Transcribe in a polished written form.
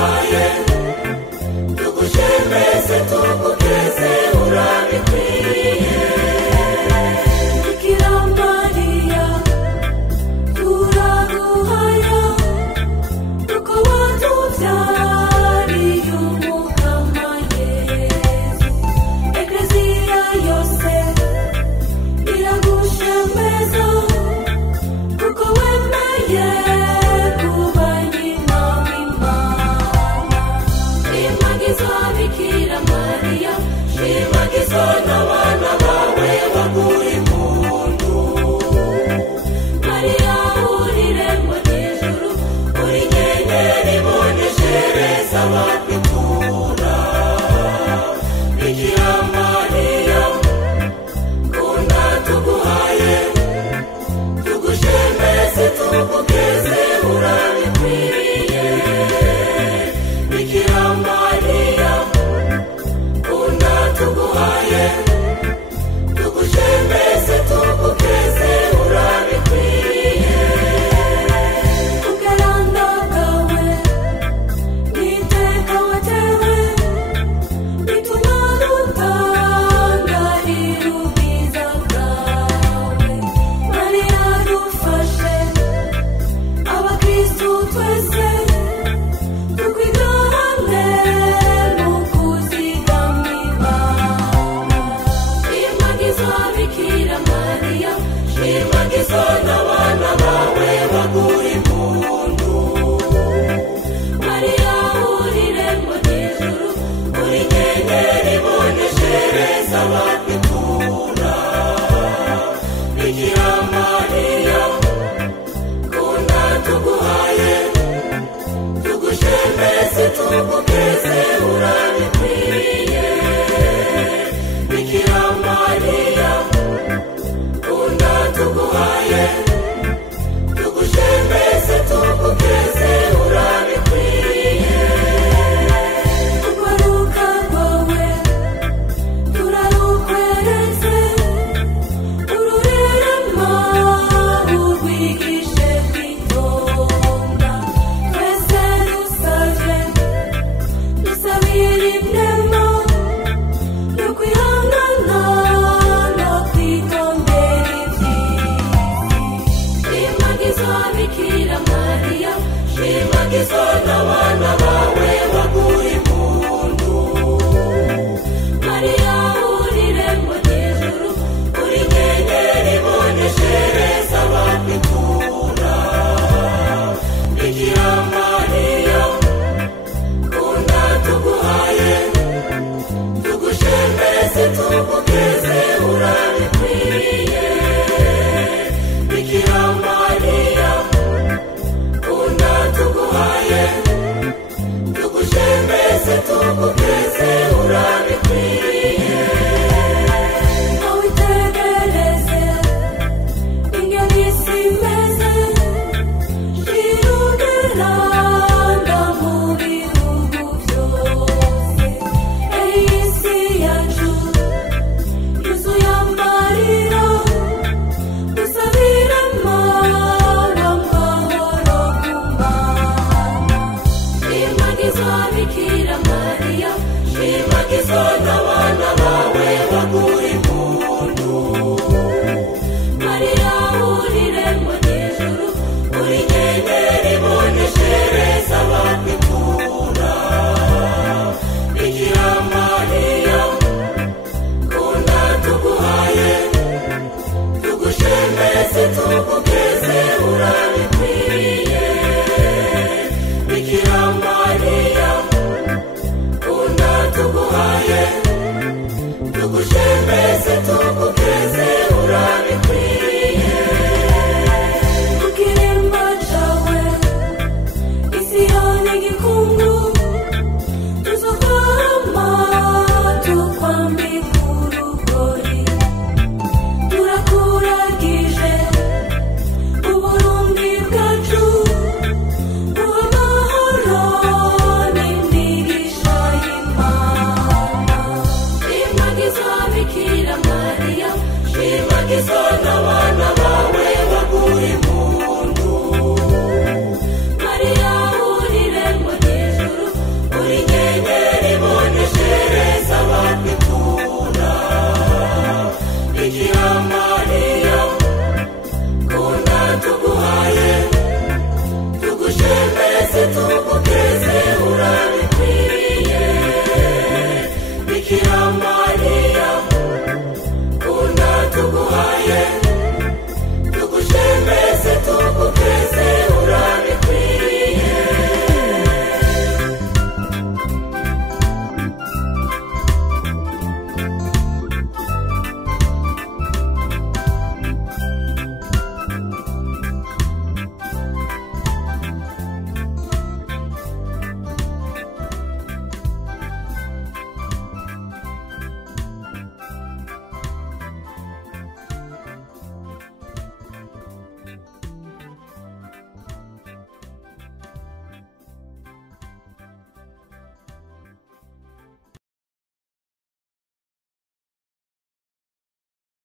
tuguhaye tugushemeze tugukeze urabikwiye Bikira Mariya turaguhaya kuko watubyariye umukama Yezu Ekleziya yose iragushemeza kuko wemeye kuba nyina w'Imana Shimagizwa Bikira Mariya shimagizwa n'abana bawe baguha impundu Mariya uri irembo ry'ijuru uri nyenyeri iboneshereza abakwitura Bikira Mariya kunda tuguhaye tugushemeze tugukeze urabikwiye Bikira Mariya kunda tuguhaye tugushemeze tugukeze urabikwiye Ugaranda bwawe n'iteka watewe bituma dutangarira ubwiza bwawe Mariya dufashe abakristu twese tukwigane mu kuzigama Imana Shimagizwa Bikira Mariya shimagizwa n'abana bawe baguha impundu Mariya uri irembo ry'ijuru uri nyenyeri iboneshereza abakwitura Bikira Mariya kunda tuguhaye tugushemeze tugukeze urabikwiye Bikira Mariya kunda tuguhaye tugushemeze tugukeze urabikwiye Ugaruka rwawe turarukweretse ururerema urwigishe kwitonda twese dusavye dusabira inema yo kwihangana no kwitondera ivyiza Shimagizwa Bikira Mariya shimagizwa n'abana bawe baguha impundu Mariya uri irembo ry'ijuru uri nyenyeri iboneshereza abakwitura Bikira Mariya kunda tuguhaye tugushemeze tugukeze urabikwiye Bikira Mariya kunda tuguhaye tugushemeze tugukeze urabikwiye Ugaruka rwawe turarukweretse ururerema urwigishe kwitonda twese dusavye dusabira inema yo kwihangana no kwitondera ivyiza Shimagizwa Bikira Mariya shimagizwa n'abana bawe baguha impundu Mariya uri irembo ry'ijuru uri nyenyeri iboneshereza abakwitura Bikira Mariya kunda tuguhaye tugushemeze tugukeze Bikira Mariya kunda tuguhaye tugushemeze tugukeze urabikwiye Awitegereze ingeri isi imeze irugeranda mu bihugu byose iyi si yacu yuzuye amarira dusabire amahoro amahoro ku Mana Shimagizwa Bikira Mariya shimagizwa n'abana bawe baguha impundu Mariya uri irembo ry'ijuru uri nyenyeri iboneshereza abakwitura Bikira Mariya kunda tuguhaye tugushemeze tugukeze urabikwiye Bikira Mariya